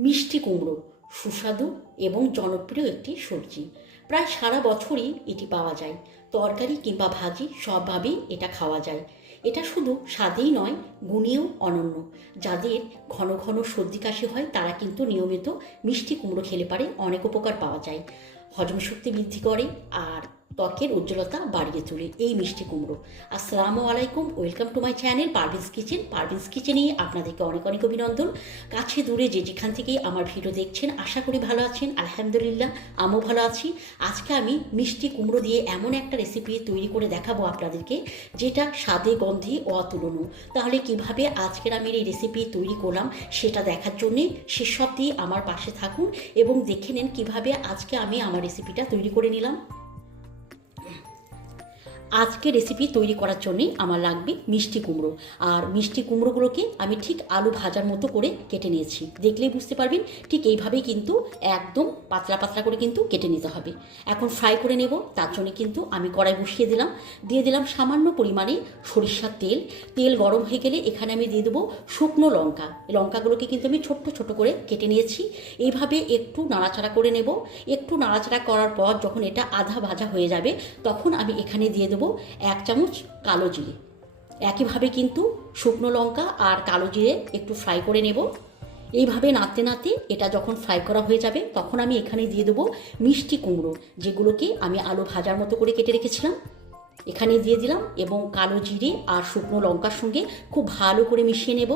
মিষ্টি কুমড়ো, সুস্বাদু এবং জনপ্রিয় একটি সবজি। প্রায় সারা বছরই এটি পাওয়া যায়। তরকারি কিংবা ভাজি সবভাবেই এটা খাওয়া যায়। এটা শুধু স্বাদেই নয়, গুণেও অনন্য। যাদের ঘন ঘন সর্দি কাশি হয়, তারা কিন্তু নিয়মিত মিষ্টি কুমড়ো খেলে পারে অনেক উপকার পাওয়া যায়। হজম শক্তি বৃদ্ধি করে আর ত্বকের উজ্জ্বলতা বাড়িয়ে তোলে এই মিষ্টি কুমড়ো। আসসালামু আলাইকুম, welcome to my channel Parveen's kitchen. Parveen's কিচেনে আপনাদেরকে অনেক অনেক অভিনন্দন। কাছে দূরে যে যেখান থেকে আমার ভিডিও দেখছেন, আশা করি ভালো আছেন। আলহামদুলিল্লাহ, আমিও ভালো আছি। আজকে আমি মিষ্টি কুমড়ো দিয়ে এমন একটা রেসিপি তৈরি করে দেখাবো আপনাদেরকে, যেটা স্বাদে, গন্ধে অতুলনীয়। তাহলে কীভাবে আজকের আমি এই রেসিপি তৈরি করলাম, সেটা দেখার জন্যে শেষ দিয়ে আমার পাশে থাকুন এবং দেখে নেন কীভাবে আজকে আমি আমার রেসিপিটা তৈরি করে নিলাম। আজকে রেসিপি তৈরি করার জন্যে আমার লাগবে মিষ্টি কুমড়ো। আর মিষ্টি কুমড়োগুলোকে আমি ঠিক আলু ভাজার মতো করে কেটে নিয়েছি। দেখলেই বুঝতে পারবেন ঠিক এইভাবেই কিন্তু একদম পাতলা পাতলা করে কিন্তু কেটে নিতে হবে। এখন ফ্রাই করে নেব, তার জন্য কিন্তু আমি কড়াই বসিয়ে দিলাম। দিয়ে দিলাম সামান্য পরিমাণে সরিষার তেল। তেল গরম হয়ে গেলে এখানে আমি দিয়ে দেবো শুকনো লঙ্কা। লঙ্কাগুলোকে কিন্তু আমি ছোট্ট ছোট করে কেটে নিয়েছি। এইভাবে একটু নাড়াচাড়া করে নেব। একটু নাড়াচাড়া করার পর যখন এটা আধা ভাজা হয়ে যাবে, তখন আমি এখানে দিয়ে দেবো এক চামচ কালো জিরে। একইভাবে কিন্তু শুকনো লঙ্কা আর কালো জিরে একটু ফ্রাই করে নেব। এইভাবে নাড়তে নাড়তে এটা যখন ফ্রাই করা হয়ে যাবে, তখন আমি এখানে দিয়ে দেবো মিষ্টি কুমড়ো, যেগুলোকে আমি আলু ভাজার মতো করে কেটে রেখেছিলাম। এখানে দিয়ে দিলাম এবং কালো জিরে আর শুকনো লঙ্কার সঙ্গে খুব ভালো করে মিশিয়ে নেব।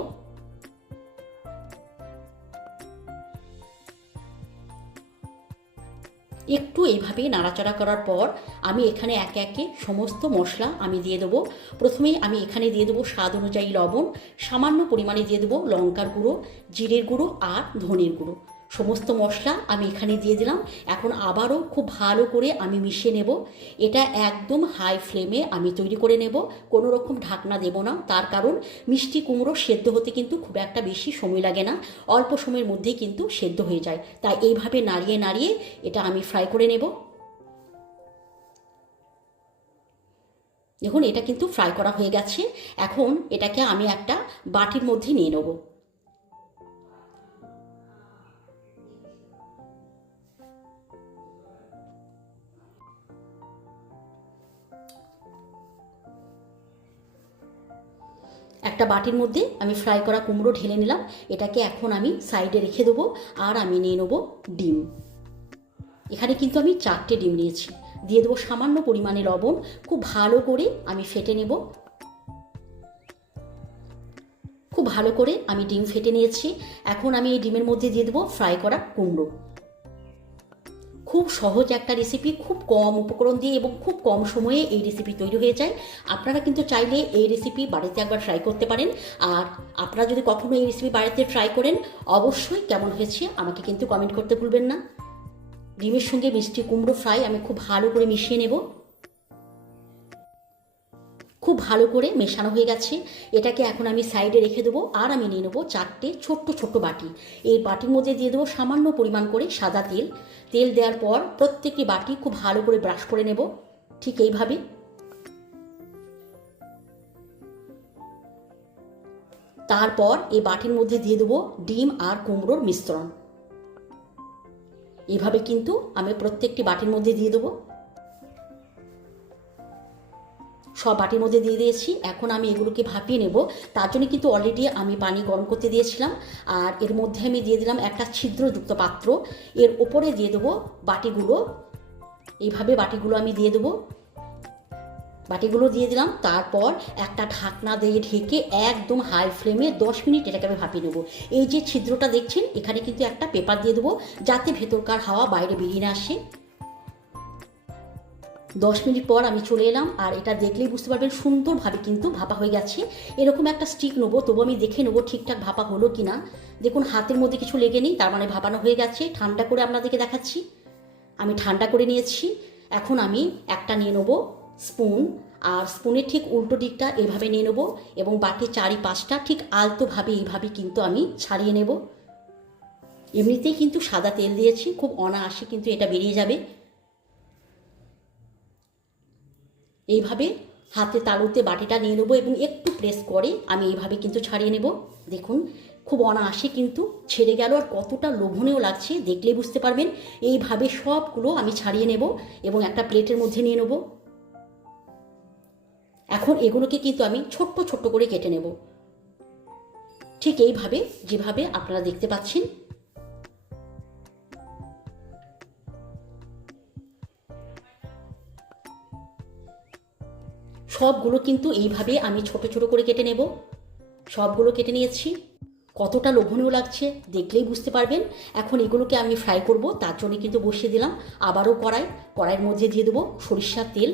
একটু এইভাবে নাড়াচাড়া করার পর আমি এখানে একে একে সমস্ত মশলা আমি দিয়ে দেবো। প্রথমে আমি এখানে দিয়ে দেবো স্বাদ অনুযায়ী লবণ, সামান্য পরিমাণে দিয়ে দেবো লঙ্কার গুঁড়ো, জিরের গুঁড়ো আর ধনের গুঁড়ো। সমস্ত মশলা আমি এখানে দিয়ে দিলাম। এখন আবারও খুব ভালো করে আমি মিশিয়ে নেব। এটা একদম হাই ফ্লেমে আমি তৈরি করে নেব। কোনো রকম ঢাকনা দেব না। তার কারণ মিষ্টি কুমড়ো সেদ্ধ হতে কিন্তু খুব একটা বেশি সময় লাগে না। অল্প সময়ের মধ্যেই কিন্তু সেদ্ধ হয়ে যায়। তাই এইভাবে নাড়িয়ে নাড়িয়ে এটা আমি ফ্রাই করে নেব। দেখুন, এটা কিন্তু ফ্রাই করা হয়ে গেছে। এখন এটাকে আমি একটা বাটির মধ্যে নিয়ে নেব। একটা বাটির মধ্যে আমি ফ্রাই করা কুমড়ো ঢেলে নিলাম। এটাকে এখন আমি সাইডে রেখে দেবো আর আমি নিয়ে নেব ডিম। এখানে কিন্তু আমি চারটে ডিম নিয়েছি। দিয়ে দেবো সামান্য পরিমাণে লবণ। খুব ভালো করে আমি ফেটে নেব। খুব ভালো করে আমি ডিম ফেটে নিয়েছি। এখন আমি এই ডিমের মধ্যে দিয়ে দেবো ফ্রাই করা কুমড়ো। খুব সহজ একটা রেসিপি খুব কম উপকরণ দিয়ে এবং খুব কম সময়ে এই রেসিপি তৈরি হয়ে যায়। আপনারা কিন্তু চাইলে এই রেসিপি বাড়িতে একবার ট্রাই করতে পারেন। আর আপনারা যদি কখনো এই রেসিপি বাড়িতে ট্রাই করেন, অবশ্যই কেমন হয়েছে আমাকে কিন্তু কমেন্ট করতে ভুলবেন না। ডিমের সঙ্গে মিষ্টি কুমড়ো ফ্রাই আমি খুব ভালো করে মিশিয়ে নেব। খুব ভালো করে মেশানো হয়ে গেছে। এটাকে এখন আমি সাইডে রেখে দেবো আর আমি নিয়ে নেব চারটে ছোট্ট ছোট্ট বাটি। এই বাটির মধ্যে দিয়ে দেবো সামান্য পরিমাণ করে সাদা তেল। তেল দেওয়ার পর প্রত্যেকটি বাটি খুব ভালো করে ব্রাশ করে নেব। ঠিক এইভাবে। তারপর এই বাটির মধ্যে দিয়ে দেবো ডিম আর কুমড়োর মিশ্রণ। এভাবে কিন্তু আমি প্রত্যেকটি বাটির মধ্যে দিয়ে দেবো। সব বাটির মধ্যে দিয়ে দিয়েছি। এখন আমি এগুলোকে ভাপিয়ে নেব। তার জন্য কিন্তু অলরেডি আমি পানি গরম করতে দিয়েছিলাম। আর এর মধ্যে আমি দিয়ে দিলাম একটা ছিদ্রযুক্ত পাত্র। এর ওপরে দিয়ে দেবো বাটিগুলো। এইভাবে বাটিগুলো আমি দিয়ে দেবো। বাটিগুলো দিয়ে দিলাম। তারপর একটা ঢাকনা দিয়ে ঢেকে একদম হাই ফ্লেমে দশ মিনিট এটাকে আমি ভাপিয়ে নেব। এই যে ছিদ্রটা দেখছেন, এখানে কিন্তু একটা পেপার দিয়ে দেবো যাতে ভেতরকার হাওয়া বাইরে বেরিয়ে না আসে। দশ মিনিট পর আমি চলে এলাম, আর এটা দেখলেই বুঝতে পারবেন সুন্দরভাবে কিন্তু ভাপা হয়ে গেছে। এরকম একটা স্টিক নেব, তবু আমি দেখে নেব ঠিকঠাক ভাপা হলো কি না দেখুন, হাতের মধ্যে কিছু লেগে নেই, তার মানে ভাপানো হয়ে গেছে। ঠান্ডা করে আপনাদেরকে দেখাচ্ছি। আমি ঠান্ডা করে নিয়েছি। এখন আমি একটা নিয়ে নেব স্পুন আর স্পুনের ঠিক উল্টো দিকটা এভাবে নিয়ে নেব, এবং বাকি চারি পাঁচটা ঠিক আলতোভাবে এইভাবে কিন্তু আমি ছাড়িয়ে নেব। এমনিতেই কিন্তু সাদা তেল দিয়েছি, খুব অনায়াসে কিন্তু এটা বেরিয়ে যাবে। এইভাবে হাতে তালুতে বাটিটা নিয়ে নেব এবং একটু প্রেস করে আমি এইভাবে কিন্তু ছাড়িয়ে নেব। দেখুন, খুব অনায়াসে কিন্তু ছেড়ে গেল আর কতটা লোভনীয় লাগছে, দেখলে বুঝতে পারবেন। এইভাবে সবগুলো আমি ছাড়িয়ে নেব এবং একটা প্লেটের মধ্যে নিয়ে নেব। এখন এগুলোকে কিন্তু আমি ছোট্ট ছোট্ট করে কেটে নেব। ঠিক এইভাবে, যেভাবে আপনারা দেখতে পাচ্ছেন সবগুলো কিন্তু এইভাবে আমি ছোট ছোট করে কেটে নেব। সবগুলো কেটে নিয়েছি। কতটা লোভনীয় লাগছে দেখলেই বুঝতে পারবেন। এখন এগুলোকে আমি ফ্রাই করব, তার জন্য কিন্তু বসিয়ে দিলাম। আবারও কড়াই, কড়াইয়ের মধ্যে দিয়ে দেবো সরিষার তেল।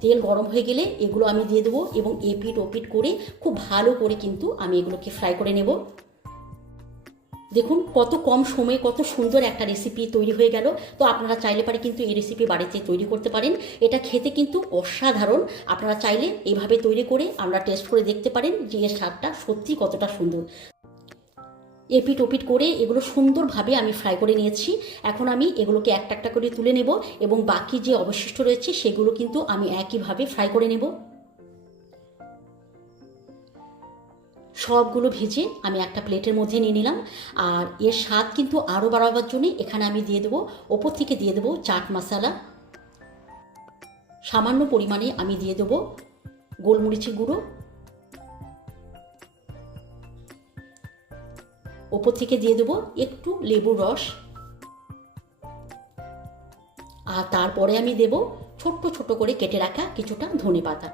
তেল গরম হয়ে গেলে এগুলো আমি দিয়ে দেবো এবং এপিট ওপিট করে খুব ভালো করে কিন্তু আমি এগুলোকে ফ্রাই করে নেব। দেখুন, কত কম সময়ে কত সুন্দর একটা রেসিপি তৈরি হয়ে গেল। তো আপনারা চাইলে পারে কিন্তু এই রেসিপি বাড়িতে তৈরি করতে পারেন। এটা খেতে কিন্তু অসাধারণ। আপনারা চাইলে এইভাবে তৈরি করে আমরা টেস্ট করে দেখতে পারেন যে এর স্বাদটা সত্যি কতটা সুন্দর। এপিট ওপিট করে এগুলো সুন্দরভাবে আমি ফ্রাই করে নিয়েছি। এখন আমি এগুলোকে একটা একটা করে তুলে নেব এবং বাকি যে অবশিষ্ট রয়েছে সেগুলো কিন্তু আমি একইভাবে ফ্রাই করে নেব। সবগুলো ভেজে আমি একটা প্লেটের মধ্যে নিয়ে নিলাম। আর এর স্বাদ কিন্তু আরও বাড়াবার জন্য এখানে আমি দিয়ে দেবো, ওপর থেকে দিয়ে দেবো চাট মশলা। সামান্য পরিমাণে আমি দিয়ে দেবো গোলমরিচের গুঁড়ো। ওপর থেকে দিয়ে দেবো একটু লেবুর রস। আর তারপরে আমি দেব ছোট্ট ছোট্ট করে কেটে রাখা কিছুটা ধনে পাতা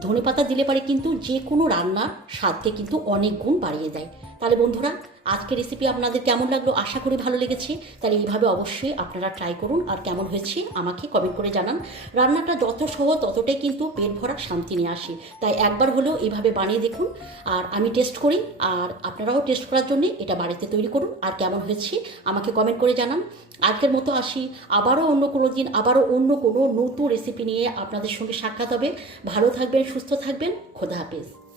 ধনে পাতা দিলে পারে কিন্তু যে কোনো রান্নার স্বাদকে কিন্তু অনেক গুণ বাড়িয়ে দেয়। তাহলে বন্ধুরা আজকের রেসিপি আপনাদের কেমন লাগল আশা করি ভালো লেগেছে। তাহলে এইভাবে অবশ্যই আপনারা ট্রাই করুন আর কেমন হয়েছে আমাকে কমেন্ট করে জানান। রান্নাটা যত সহজ ততটাই কিন্তু পেট ভরা শান্তি নিয়ে আসে। তাই একবার হলেও এইভাবে বানিয়ে দেখুন আর আমি টেস্ট করি আর আপনারাও টেস্ট করার জন্য এটা বাড়িতে তৈরি করুন আর কেমন হয়েছে আমাকে কমেন্ট করে জানান। আজকের মতো আসি। আবারও অন্য কোনো দিন, আবারও অন্য কোনো নতুন রেসিপি নিয়ে আপনাদের সঙ্গে সাক্ষাৎ হবে। ভালো থাকবেন, সুস্থ থাকবেন। খোদা হাফেজ।